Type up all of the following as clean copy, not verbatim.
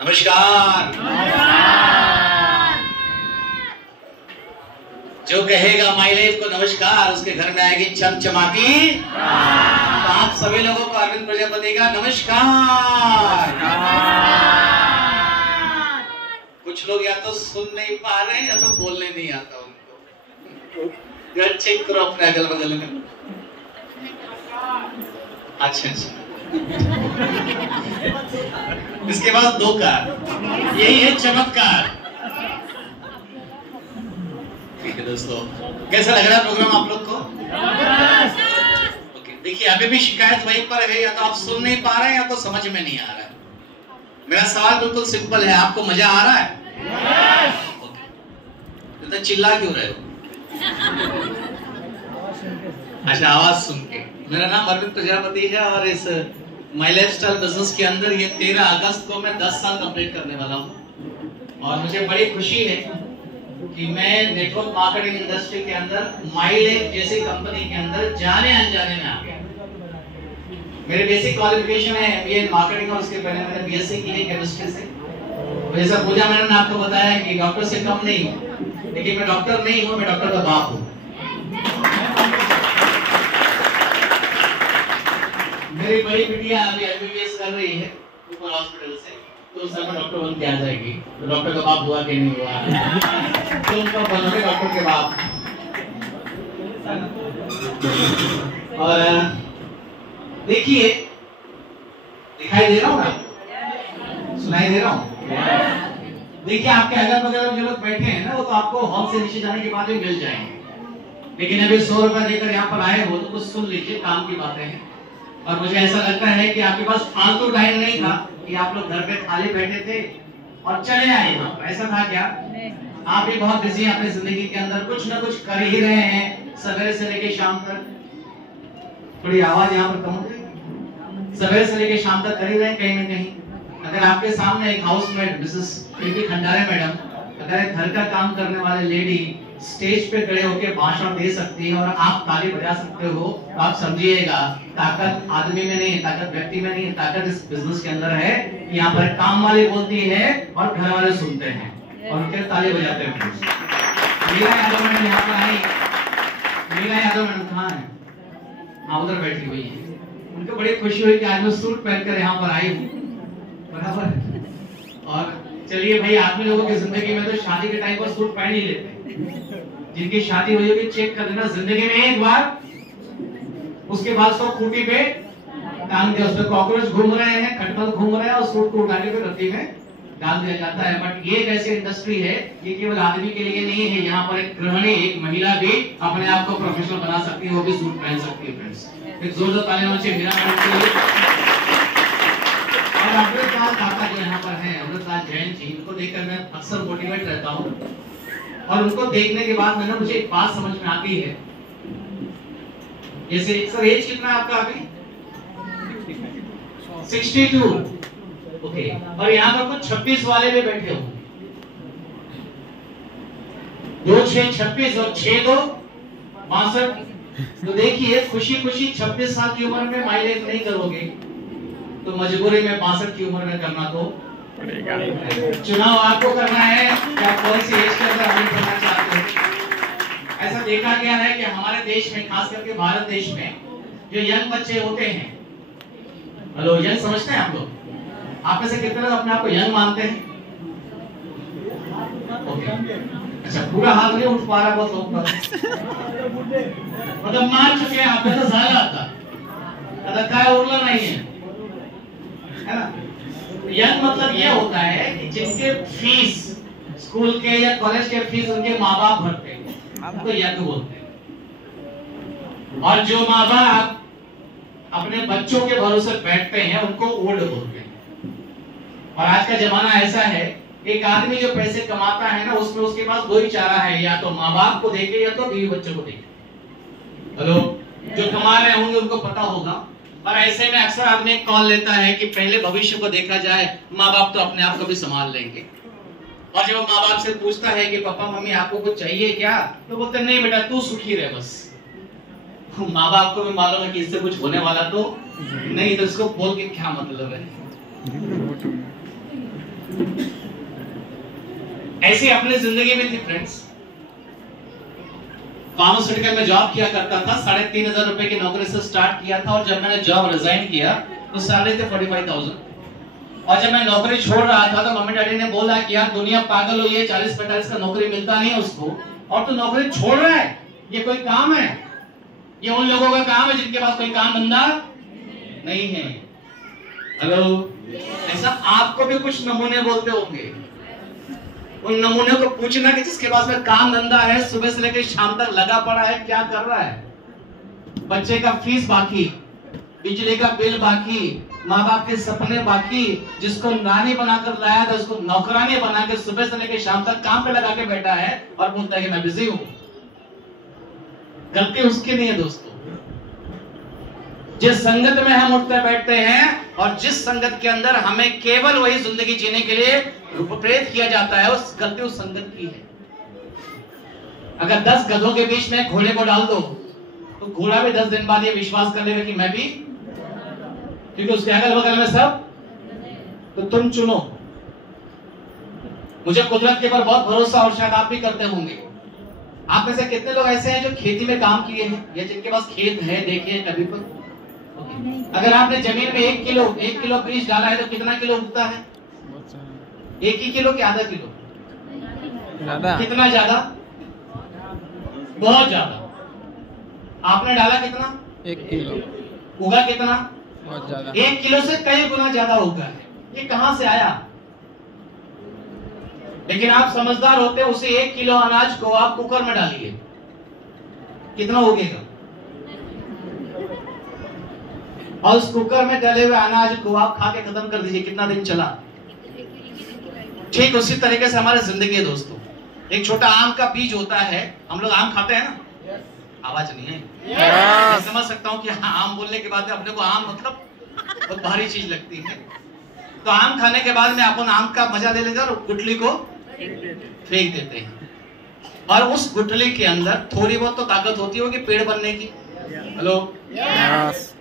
नमस्कार। जो कहेगा माइलेज को नमस्कार, उसके घर में आएगी चमचमाती। तो आप सभी लोगों को अरविंद प्रजापति का नमस्कार। कुछ लोग या तो सुन नहीं पा रहे हैं या तो बोलने नहीं आता उनको। घर चेक करो अपने अगल बगल में। अच्छा। इसके बाद 2 कार, यही है चमत्कार। ठीक है दोस्तों, कैसा लग रहा है प्रोग्राम आप लोग को? ओके, देखिए अभी भी शिकायत वहीं पर है, या तो आप सुन नहीं पा रहे हैं या तो समझ में नहीं आ रहा है। मेरा सवाल बिल्कुल सिंपल है, आपको मजा आ रहा है? ओके, तो चिल्ला क्यों रहे हो? अच्छा, आवाज सुन के। मेरा नाम अरविंद प्रजापति है और इस माई लाइफस्टाइल बिजनेस के अंदर ये 13 अगस्त को मैं 10 साल कंप्लीट करने वाला हूँ। और मुझे बड़ी खुशी है कि मैं नेटवर्क मार्केटिंग इंडस्ट्री के अंदर माइलेज जैसी कंपनी के अंदर जाने अनजाने में आ गया। मेरे बेसिक क्वालिफिकेशन है एमबीए इन मार्केटिंग और उसके पहले मैंने बीएससी की है केमिस्ट्री से। जैसा पूजा मैडम ने आपको बताया कि डॉक्टर से कम नहीं हूँ, लेकिन मैं डॉक्टर नहीं हूँ, मैं डॉक्टर का बाप हूँ। मेरी बड़ी बिटिया अभी एमबीबीएस कर रही है ऊपर हॉस्पिटल से, तो उस समय डॉक्टर बन के आ जाएगी। तो डॉक्टर का बाप हुआ कि नहीं हुआ? तो उनका बनोगे डॉक्टर के बाप। और देखिए, दिखाई दे रहा हूँ ना, सुनाई दे रहा हूँ? देखिए आपके अगल बगल जो लोग बैठे हैं ना, वो तो आपको हॉल से नीचे जाने के बाद ही मिल जाएंगे, लेकिन अभी 100 रुपए देकर यहाँ पर आए हो तो कुछ सुन लीजिए, काम की बातें हैं। और मुझे ऐसा लगता है कि आपके पास फालतू टाइम नहीं था कि आप लोग घर पे खाली बैठे थे और चले आए यहाँ पर। ऐसा था क्या? आप भी बहुत बिजी हैं अपनी जिंदगी के अंदर, कुछ ना कुछ कर ही रहे हैं सवेरे से लेके शाम तक। थोड़ी आवाज यहाँ पर कम हो गई। सवेरे से लेके शाम तक कर ही रहे हैं कहीं ना कहीं। अगर आपके सामने एक हाउसमेट मिसेस प्रीति खंडारे मैडम, अगर एक घर का काम करने वाले लेडी स्टेज पे खड़े होकर भाषण दे सकती है और आप ताली बजा सकते हो, तो आप समझिएगा ताकत आदमी में नहीं है, ताकत व्यक्ति में नहीं है, ताकत इस बिजनेस के अंदर है। यहाँ पर काम वाली बोलती है और घर वाले सुनते हैं और फिर ताली बजाते हैं। मीरा यादव मैडम यहाँ पर आई। मीरा यादव मैडम कहाँ है? हाँ, उधर बैठी हुई है। उनको बड़ी खुशी हुई कि आज मैं सूट पहनकर यहाँ पर आई हूँ, बराबर। और चलिए भाई, आदमी लोगों की जिंदगी में तो शादी के टाइम पर सूट पहन ही लेते हैं। जिनकी शादी हुई होगी चेक कर लेना जिंदगी में एक बार, उसके बाद सब खूंटी पे टांग दिया, उसमें कॉकरोच घूम रहे हैं, खटमल घूम रहे हैं और सूट को उठा के फिर रत्ती में डाल दिया जाता है। बट ये एक ऐसी इंडस्ट्री है, ये केवल आदमी के लिए नहीं है। यहाँ पर एक गृहिणी, एक महिला भी अपने आप को प्रोफेशनल बना सकती है, वो भी सूट पहन सकती है। फ्रेंड्स, एक जोरदार ताली होनी चाहिए मीरा मैडम के लिए। और अमृतलाल काका जो यहाँ पर हैं, अमृतलाल जैन जी, इनको देखकर मैं अक्सर मोटिवेट रहता हूँ। और उनको देखने के बाद मैंने मुझे एक बात समझ में आती है। जैसे सर एज कितना है आपका अभी? 62। ओके, और यहाँ पर कुछ 26 वाले भी बैठे हो। 2 6 26 और 6 2 62। तो देखिए, खुशी खुशी 26 साल की उम्र में माइलेज नहीं करोगे तो मजबूरी में 62 की उम्र में करना तो चुनाव आपको करना है कि आप कौन सी एज के अंदर आगे बढ़ना चाहते हो। ऐसा देखा गया है कि हमारे देश में, खास करके भारत देश में, जो यंग बच्चे होते हैं, हेलो यंग समझते हैं आप लोग? आप में से कितने लोग अपने आप को यंग मानते हैं? ओके, अच्छा, पूरा हाथ नहीं उठ पा रहा, बहुत लोग मतलब मान चुके हैं आप में तो ज्यादा आता काय उड़ना नहीं है ना? यंग मतलब ये होता है कि जिनके फीस स्कूल के या कॉलेज के फीस उनके माँ बाप भरते हैं, तो यंग बोलते हैं। और जो माँ बाप अपने बच्चों के भरोसे बैठते हैं उनको ओल्ड बोलते हैं। और आज का जमाना ऐसा है, एक आदमी जो पैसे कमाता है ना, उसमें उसके पास 2 ही चारा है, या तो माँ बाप को देखे या तो बीवी बच्चों को देखे। हेलो, जो कमा रहे होंगे उनको पता होगा। पर ऐसे में अक्सर आदमी कॉल लेता है कि पहले भविष्य को देखा जाए, माँ बाप तो अपने आप को भी संभाल लेंगे। और जब माँ बाप से पूछता है कि पापा मम्मी आपको कुछ चाहिए क्या, तो बोलते नहीं बेटा तू सुखी रहे बस। माँ बाप को भी मालूम है कि इससे कुछ होने वाला तो नहीं, तो इसको बोल के क्या मतलब है। ऐसी अपनी जिंदगी में थी फ्रेंड्स। फार्मास्यूटिकल में जॉब किया करता था, 3,500 रुपए की नौकरी से स्टार्ट किया था, और जब मैंने जॉब रिजाइन किया तो सैलरी थे 45,000। और जब मैं नौकरी छोड़ रहा था तो मम्मी डैडी ने बोला कि यार दुनिया पागल हुई है, 40-45 का नौकरी मिलता नहीं है उसको, और तू नौकरी छोड़ रहा है, ये कोई काम है? ये उन लोगों का काम है जिनके पास कोई काम धंधा नहीं है। हेलो, ऐसा आपको भी कुछ नमूने बोलते होंगे। उन नमूने को पूछना कि जिसके पास में काम धंधा है, सुबह से लेकर शाम तक लगा पड़ा है, क्या कर रहा है? बच्चे का फीस बाकी, बिजली का बिल बाकी, माँ बाप के सपने बाकी, जिसको नानी बनाकर लाया था उसको नौकरानी बना के सुबह से लेकर शाम तक काम पे लगा के बैठा है और बोलता है कि मैं बिजी हूं। गलती उसकी नहीं है दोस्तों। जिस संगत में हम उठते बैठते हैं और जिस संगत के अंदर हमें केवल वही जिंदगी जीने के लिए प्रेरित किया जाता है, उस गलती उस संगत की है। अगर 10 गधों के बीच में घोड़े को डाल दो तो घोड़ा भी 10 दिन बाद ये विश्वास कर लेगा कि मैं भी, क्योंकि उसके अगल बगल में सब, तो तुम चुनो। मुझे कुदरत के ऊपर बहुत भरोसा, और शायद आप भी करते होंगे। आप में से कितने लोग ऐसे हैं जो खेती में काम किए हैं या जिनके पास खेत है, देखे हैं कभी पर? अगर आपने जमीन में 1 किलो बीज डाला है तो कितना किलो उगता है? 1 ही किलो कि आधा किलो? ज्यादा। कितना ज्यादा? बहुत ज्यादा। आपने डाला कितना? 1 किलो। उगा कितना? बहुत ज्यादा। 1 किलो से कई गुना ज्यादा उगा है। ये कहां से आया? लेकिन आप समझदार होते, उसे 1 किलो अनाज को आप कुकर में डालिए, कितना उगेगा? और उस कुकर में डले हुए अनाज को आप खा के खत्म कर दीजिए, कितना दिन चला? ठीक उसी तरीके से हमारी जिंदगी है दोस्तों। एक छोटा आम का बीज होता है, हम लोग आम खाते हैं ना? आवाज नहीं है? मैं समझ सकता हूँ कि हाँ, आम बोलने के बाद अपने को आम मतलब बहुत भारी चीज लगती है। तो आम खाने के बाद में अपन आम का मजा ले लेते हैं और गुठली को फेंक देते हैं, और उस गुठली के अंदर थोड़ी बहुत तो ताकत होती होगी पेड़ बनने की। हेलो,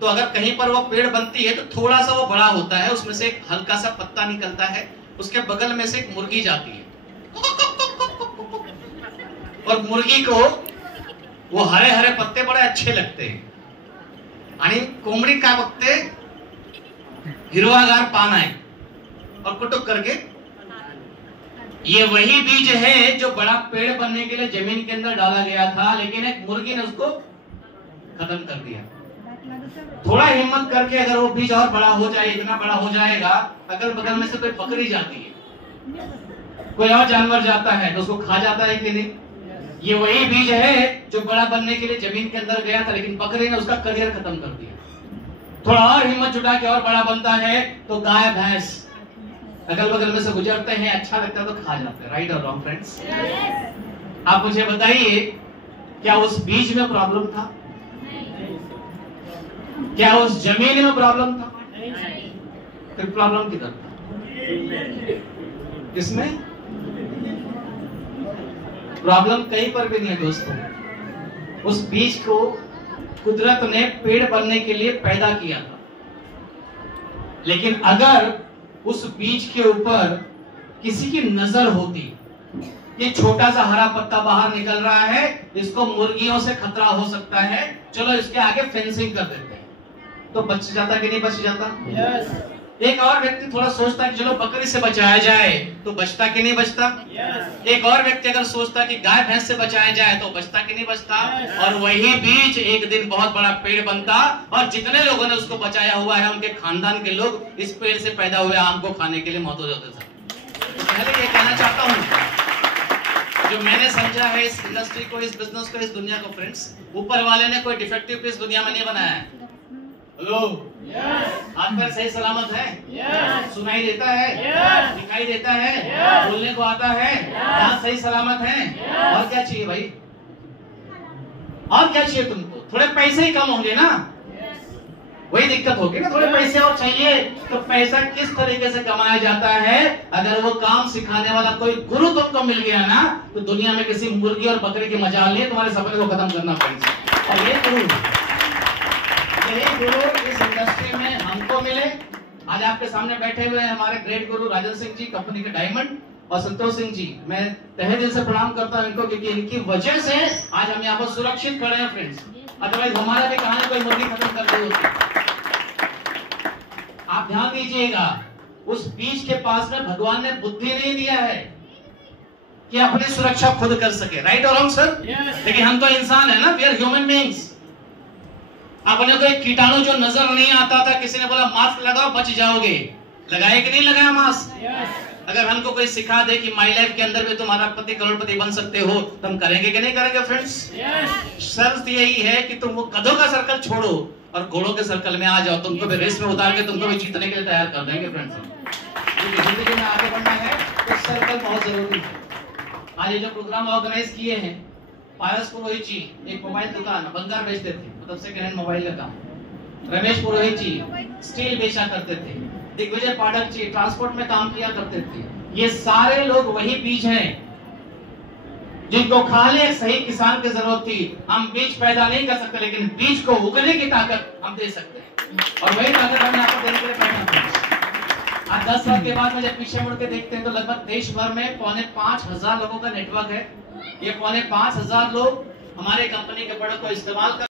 तो अगर कहीं पर वो पेड़ बनती है तो थोड़ा सा वो बड़ा होता है, उसमें से एक हल्का सा पत्ता निकलता है, उसके बगल में से एक मुर्गी जाती है, और मुर्गी को वो हरे हरे पत्ते बड़े अच्छे लगते हैं, आणि कोंबडी काय बघते, हिरवागार पान आहे, और कुटुक करके, ये वही बीज है जो बड़ा पेड़ बनने के लिए जमीन के अंदर डाला गया था, लेकिन एक मुर्गी ने उसको खत्म कर दिया। थोड़ा हिम्मत करके अगर वो बीज और बड़ा हो जाए, इतना बड़ा हो जाएगा, अगल बगल में से कोई बकरी जाती है, कोई और जानवर जाता है तो उसको खा जाता है कि नहीं? ये वही बीज है जो बड़ा बनने के लिए जमीन के अंदर गया था, लेकिन बकरी ने उसका करियर खत्म कर दिया। थोड़ा और हिम्मत जुटा के और बड़ा बनता है तो गाय भैंस अगल बगल में से गुजरते हैं, अच्छा लगता है तो खा जाते हैं। राइट और रॉन्ग फ्रेंड्स? आप मुझे बताइए, क्या उस बीज में प्रॉब्लम था? क्या उस जमीन में प्रॉब्लम था? फिर प्रॉब्लम किधर था? किसमें? प्रॉब्लम कहीं पर भी नहीं है दोस्तों। उस बीज को कुदरत ने पेड़ बनने के लिए पैदा किया था, लेकिन अगर उस बीज के ऊपर किसी की नजर होती, ये छोटा सा हरा पत्ता बाहर निकल रहा है, इसको मुर्गियों से खतरा हो सकता है, चलो इसके आगे फेंसिंग कर देते हैं, तो बच जाता कि नहीं बच जाता? yes. एक और व्यक्ति थोड़ा सोचता कि चलो बकरी से बचाया जाए, तो बचता कि नहीं बचता? yes. एक और व्यक्ति अगर सोचता कि गाय भैंस से बचाया जाए तो बचता कि नहीं बचता? yes. और वही बीज एक दिन बहुत बड़ा पेड़ बनता, और जितने लोगों ने उसको बचाया हुआ है उनके खानदान के लोग इस पेड़ से पैदा हुए आम को खाने के लिए मौजूद होते थे। तो पहले ये कहना चाहता हूँ, जो मैंने समझा है इस इंडस्ट्री को, इस बिजनेस को, इस दुनिया को फ्रेंड्स, ऊपर वाले ने कोई डिफेक्टिव पीस दुनिया में नहीं बनाया है। हेलो, हाथ पैर सही सलामत है, सुनाई देता है, दिखाई देता है, बोलने को आता है, हाथ सही सलामत है, और क्या चाहिए भाई? और क्या चाहिए तुमको? थोड़े पैसे ही कम होंगे ना, वही दिक्कत होगी ना, थोड़े पैसे और चाहिए। तो पैसा किस तरीके से कमाया जाता है? अगर वो काम सिखाने वाला कोई गुरु तुमको मिल गया ना, तो दुनिया में किसी मुर्गी और बकरी की मजाल नहीं, तुम्हारे सपने को खत्म करना पड़ेगा। और ये गुरु इस इंडस्ट्री में हमको मिले, आज आपके सामने बैठे हुए हैं हमारे ग्रेट गुरु राजन सिंह जी, कंपनी के डायमंड, और संतोष सिंह जी। मैं तहे दिल से प्रणाम करता हूं इनको, क्योंकि इनकी वजह से आज हम यहाँ पर सुरक्षित खड़े हैं फ्रेंड्स। अदरवाइज हमारा भी कहानी कोई मुर्गी खत्म कर दी होती। आप ध्यान दीजिएगा, उस बीच के पास में भगवान ने बुद्धि नहीं दिया है कि अपनी सुरक्षा खुद कर सके। राइट और रॉन्ग सर? लेकिन हम तो इंसान है ना, वी आर ह्यूमन बीइंग्स। अपने को एक कीटाणु जो नजर नहीं आता था, किसी ने बोला मास्क लगाओ बच जाओगे, लगाया कि नहीं लगाया मास्क? अगर हमको कोई सिखा दे कि माई लाइफ के अंदर भी तुम्हारा पति करोड़पति बन सकते हो, तो हम करेंगे कि नहीं करेंगे फ्रेंड्स? शर्त यही है कि तुम वो गधों का सर्कल छोड़ो और घोड़ों के सर्कल में आ जाओ। तुमको भी रेस में उतार के तुमको भी जीतने के लिए तैयार कर देंगे फ्रेंड्स। जिंदगी में आगे बढ़ना है तो सर्कल बहुत जरूरी है। आज ये जो प्रोग्राम ऑर्गेनाइज किए हैं, पारस पुरोहित जी एक मोबाइल दुकान बंगार बेचते थे, मतलब सेकंड हैंड मोबाइल का काम। रमेश पुरोहित जी स्टील बेचा करते थे। दिग्विजय पाठक जी ट्रांसपोर्ट में काम किया करते थे। ये सारे लोग वही बीज हैं जिनको खाली एक सही किसान की जरूरत थी। हम बीज पैदा नहीं कर सकते, लेकिन बीज को उगने की ताकत हम दे सकते हैं, और वही ताकत हम यहाँ पर देने के लिए बैठे हैं। आज 10 साल के बाद में जब पीछे मुड़ के देखते हैं तो लगभग देश भर में 4,500 लोगों का नेटवर्क है। ये 5,500 लोग हमारे कंपनी के प्रोडक्ट को इस्तेमाल कर